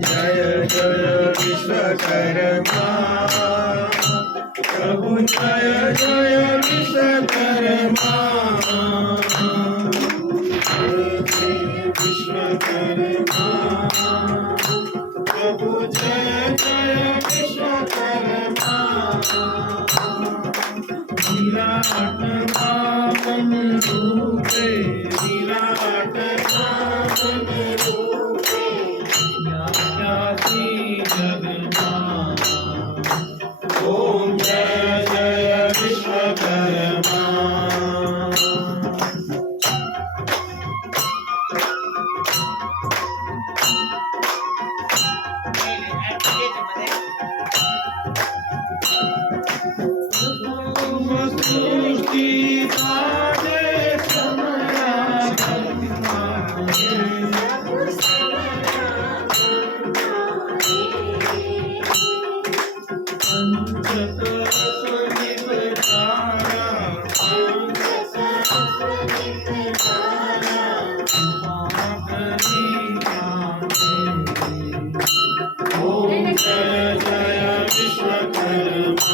जय जय विश्वकर्मा प्रभु जय जय विश्वकर्मा विश्वकर्मा प्रभु जय जय विश्वकर्मा विराट नाम रूपे विराट नाम रूपे ओम जय जय विश्वकर्मा ओम जय जय विश्वकर्मा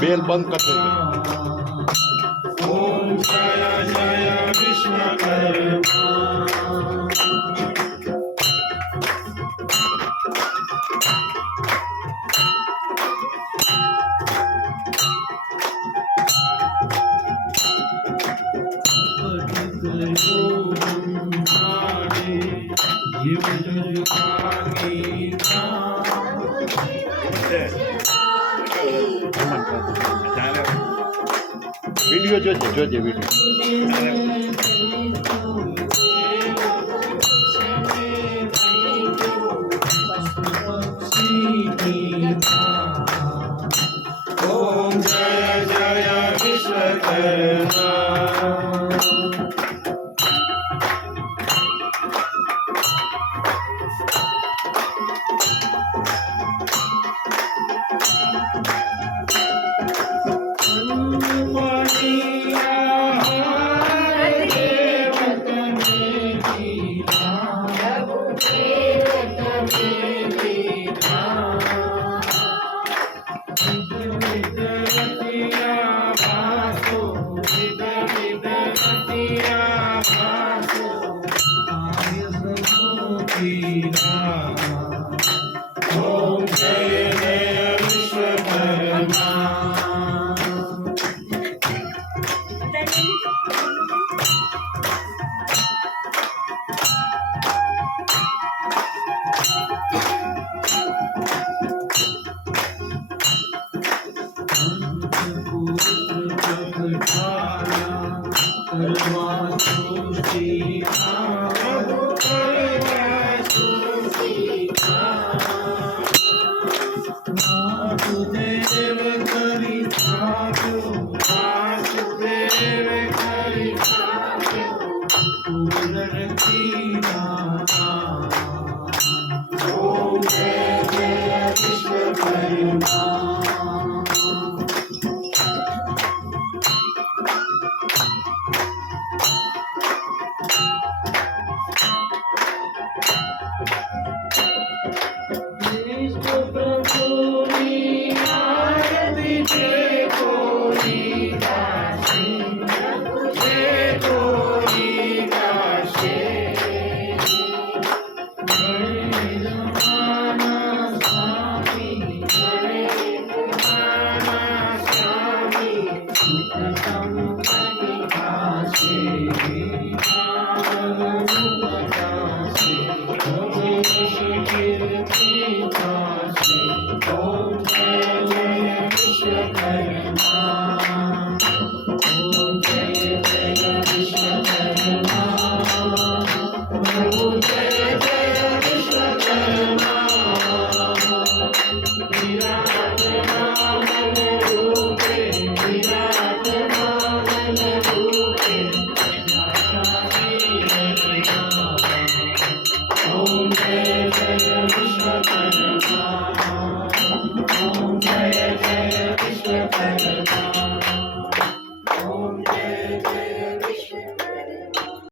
बेल बंद कर दो। ओम जय जय विश्वकर्मा वीडियो जो वीडियो ओम जय जय विश्वकर्मा ओम जय जय विश्वकर्मा ओम जय जय विश्वकर्मा प्रभु जय जय विश्वकर्मा विराट नामन रूपे विराट नामन रूपे ओम जय जय विश्वकर्मा ओम जय जय विश्वकर्मा